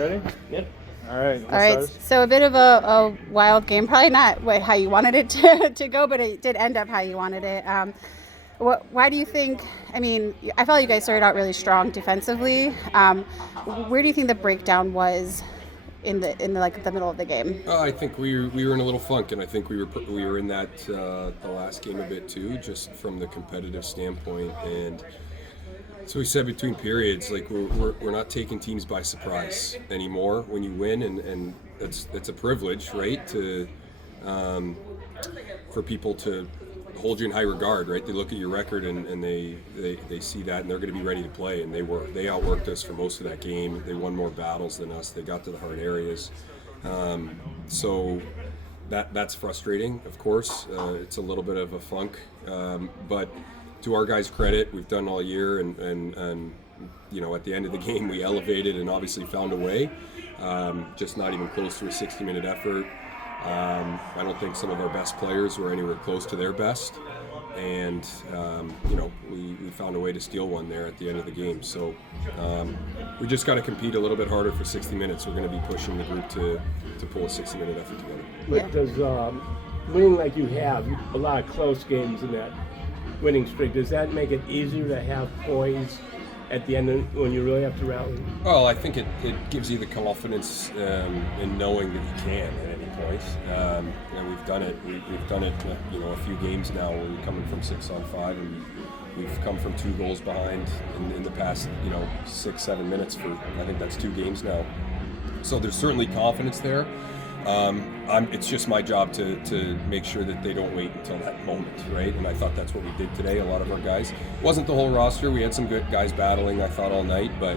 ready? Yep. All right. All right. So a bit of a wild game, probably not how you wanted it to go, but it did end up how you wanted it. Why do you think? I mean, I felt you guys started out really strong defensively. Where do you think the breakdown was in the middle of the game? I think we were in a little funk, and I think we were in that the last game a bit too, just from the competitive standpoint. And so we said between periods, like we're not taking teams by surprise anymore when you win, and it's a privilege, right? To for people to hold you in high regard, right? They look at your record and they see that, and they're going to be ready to play. And they outworked us for most of that game. They won more battles than us. They got to the hard areas. So that's frustrating, of course. It's a little bit of a funk, but to our guys' credit, we've done all year, and you know, at the end of the game, we elevated and obviously found a way. Just not even close to a 60-minute effort. I don't think some of our best players were anywhere close to their best, and you know, we found a way to steal one there at the end of the game. So we just got to compete a little bit harder for 60 minutes. We're going to be pushing the group to pull a 60-minute effort together. But does winning like you have a lot of close games in that winning streak, does that make it easier to have poise at the end when you really have to rally? Well, I think it gives you the confidence in knowing that you can at any point. And we've done it. We've done it. You know, a few games now where we're coming from 6-on-5, and we've come from 2 goals behind in the past, 6-7 minutes for, I think that's 2 games now. So there's certainly confidence there. It's just my job to make sure that they don't wait until that moment, right? And I thought that's what we did today. A lot of our guys. It wasn't the whole roster. We had some good guys battling, I thought, all night, but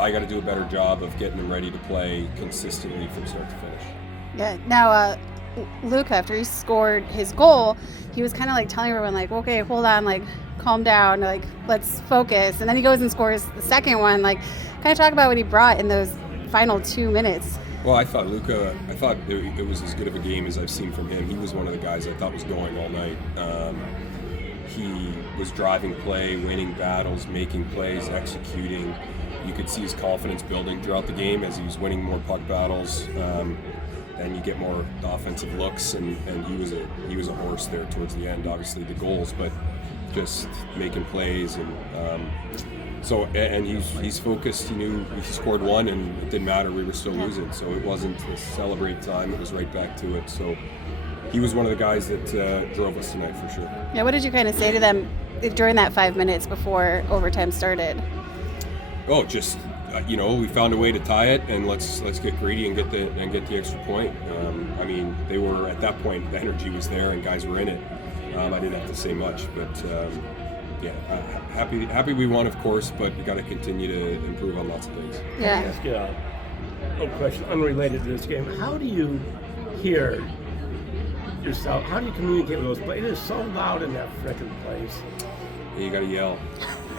I got to do a better job of getting them ready to play consistently from start to finish. Yeah. Now, Luca, after he scored his goal, he was kind of like telling everyone, like, okay, hold on, like, calm down, like, let's focus. And then he goes and scores the second one. Like, kind of talk about what he brought in those final 2 minutes. Well, I thought Luca, it was as good of a game as I've seen from him. He was one of the guys I thought was going all night. He was driving play, winning battles, making plays, executing. You could see his confidence building throughout the game as he was winning more puck battles. And you get more offensive looks, and he was a horse there towards the end. Obviously the goals, but just making plays and. So, and he's focused. He knew he scored one, and it didn't matter. We were still losing, so it wasn't a celebrate time. It was right back to it. So he was one of the guys that drove us tonight for sure. Yeah. What did you kind of say to them during that 5 minutes before overtime started? Oh, just we found a way to tie it, and let's get greedy and get the extra point. I mean, they were at that point. The energy was there, and guys were in it. I didn't have to say much, but. Yeah, happy we won, of course, but you got to continue to improve on lots of things. Yeah. Let me ask you a little question unrelated to this game. How do you hear yourself? How do you communicate with those players? It is so loud in that frickin' place. Yeah, you got to yell.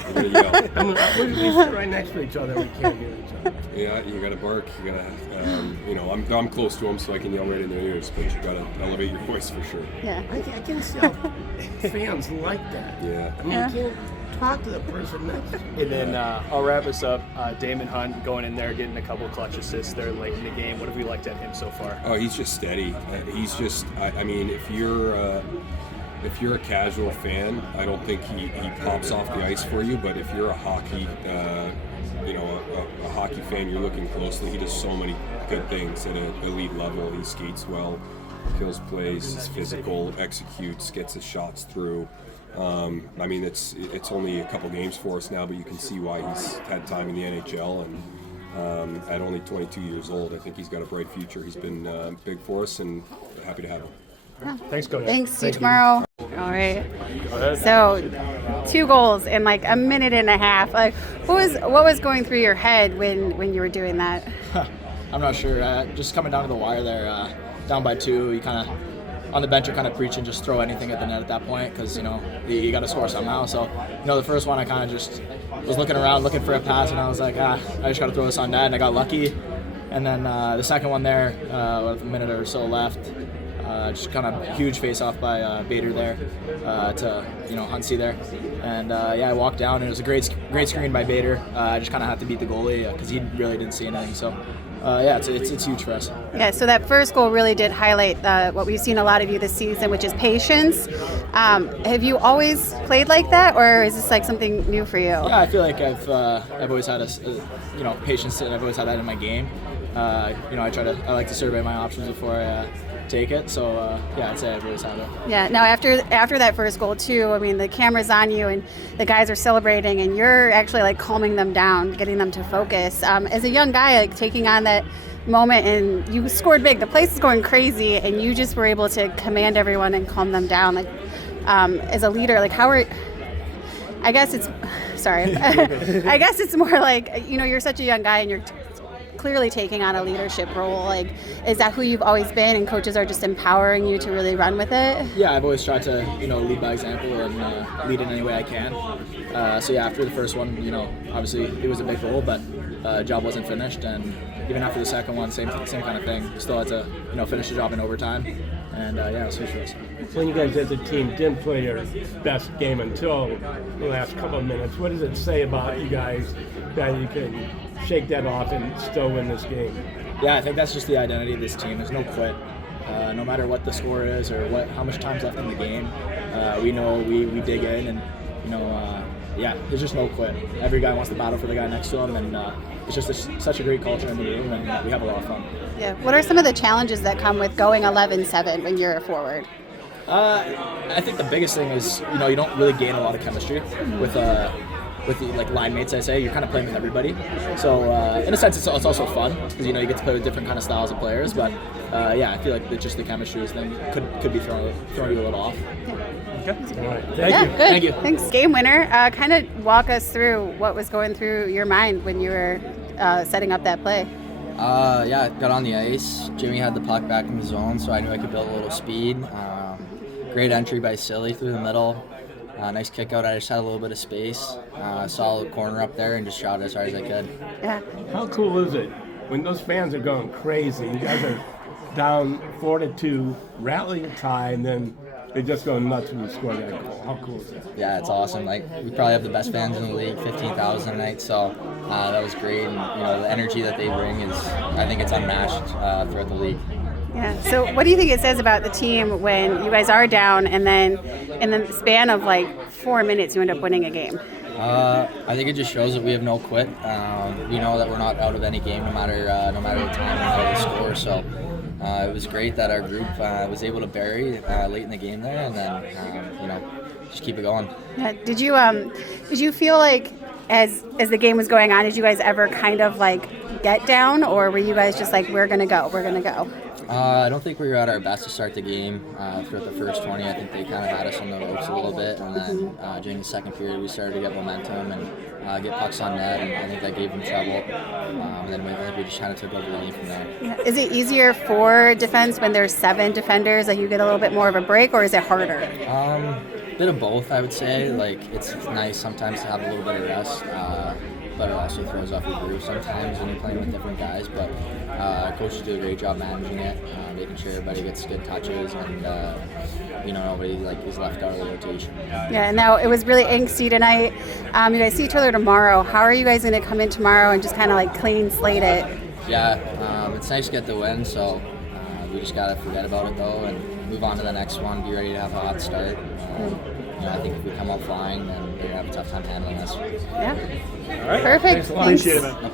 I mean, we sit right next to each other. We can't hear each other. Yeah, you got to bark. You got to, I'm close to them, so I can yell right in their ears. But you got to elevate your voice for sure. Yeah. I can see how fans like that. Yeah. I mean, you can't talk to the person next to you. And then I'll wrap us up. Damon Hunt going in there, getting a couple clutch assists there late in the game. What have we liked at him so far? Oh, he's just steady. He's just. I mean, if you're a casual fan, I don't think he pops off the ice for you. But if you're a hockey, a hockey fan, you're looking closely. He does so many good things at an elite level. He skates well, kills plays, he's physical, executes, gets his shots through. I mean, it's only a couple games for us now, but you can see why he's had time in the NHL. And at only 22 years old, I think he's got a bright future. He's been big for us, and happy to have him. Yeah. Thanks, Coach. Thanks. See you tomorrow. All right. So, 2 goals in like a minute and a half. Like, what was going through your head when you were doing that? I'm not sure. Just coming down to the wire there, down by 2. You kind of on the bench, you're kind of preaching, just throw anything at the net at that point because you got to score somehow. So, the first one I kind of just was looking around, looking for a pass, and I was like, I just got to throw this on net, and I got lucky. And then the second one there, with a minute or so left. Just kind of huge face-off by Bader there to Huntsy there, and I walked down and it was a great screen by Bader. I just kind of had to beat the goalie because he really didn't see anything. So it's huge for us. Yeah, so that first goal really did highlight what we've seen a lot of you this season, which is patience. Have you always played like that, or is this like something new for you? Yeah, I feel like I've always had patience, and I've always had that in my game. I like to survey my options before I take it. So I'd say I've always had it. Yeah. Now after that first goal too, I mean the camera's on you and the guys are celebrating, and you're actually like calming them down, getting them to focus. As a young guy, like taking on that moment, and you scored big. The place is going crazy, and you just were able to command everyone and calm them down. Like as a leader, like how are I guess it's sorry. I guess it's more like you're such a young guy and you're clearly taking on a leadership role. Like, is that who you've always been, and coaches are just empowering you to really run with it? Yeah, I've always tried to lead by example and lead in any way I can. After the first one, obviously it was a big goal, but job wasn't finished, and even after the second one, same kind of thing. Still had to finish the job in overtime, and it was huge for us. When you guys as a team didn't play your best game until the last couple of minutes, what does it say about you guys that you can shake that off and still win this game? Yeah, I think that's just the identity of this team. There's no quit. No matter what the score is or how much time's left in the game, we know we dig in, and there's just no quit. Every guy wants to battle for the guy next to him, and it's just such a great culture in the room, and we have a lot of fun. Yeah. What are some of the challenges that come with going 11-7 when you're a forward? I think the biggest thing is you don't really gain a lot of chemistry with the line mates. I say you're kind of playing with everybody, so in a sense it's also fun because you get to play with different kind of styles of players. But I feel like just the chemistry thing could be throwing you a little off. Okay. All right. Good. Thank you. Thanks. Game winner. Kind of walk us through what was going through your mind when you were setting up that play. I got on the ice. Jimmy had the puck back in the zone, so I knew I could build a little speed. Great entry by Silly through the middle. Nice kick out. I just had a little bit of space. Saw a corner up there and just shot as hard as I could. Yeah. How cool is it when those fans are going crazy? You guys are down 4-2, rally a tie, and then they just go nuts when you score that goal. How cool is that? Yeah, it's awesome. Like, we probably have the best fans in the league, 15,000 a night. So that was great, and the energy that they bring I think it's unmatched throughout the league. Yeah. So what do you think it says about the team when you guys are down and then in the span of like 4 minutes you end up winning a game? I think it just shows that we have no quit. We know that we're not out of any game no matter the time, no matter the score. So it was great that our group was able to bury late in the game there, and then just keep it going. Yeah. Did you feel like as the game was going on, did you guys ever kind of like get down, or were you guys just like, we're gonna go? I don't think we were at our best to start the game. Throughout the first 20, I think they kind of had us on the ropes a little bit, and then during the second period we started to get momentum and get pucks on net, and I think that gave them trouble. And then I think we just kind of took over the game from there. Yeah. Is it easier for defense when there's 7 defenders, that you get a little bit more of a break, or is it harder? Bit of both, I would say. Like, it's nice sometimes to have a little bit of rest, but it also throws off your groove sometimes when you're playing with different guys. But coaches do a great job managing it, making sure everybody gets good touches, and nobody is left out of the rotation. Yeah, and now it was really angsty tonight. You guys see each other tomorrow. How are you guys going to come in tomorrow and just kind of like clean slate it? Yeah, it's nice to get the win, so we just got to forget about it though and move on to the next one, be ready to have a hot start. I think if we come out flying, then they're going to have a tough time handling us. Yeah. All right. Perfect. Thanks a lot. Appreciate it, man.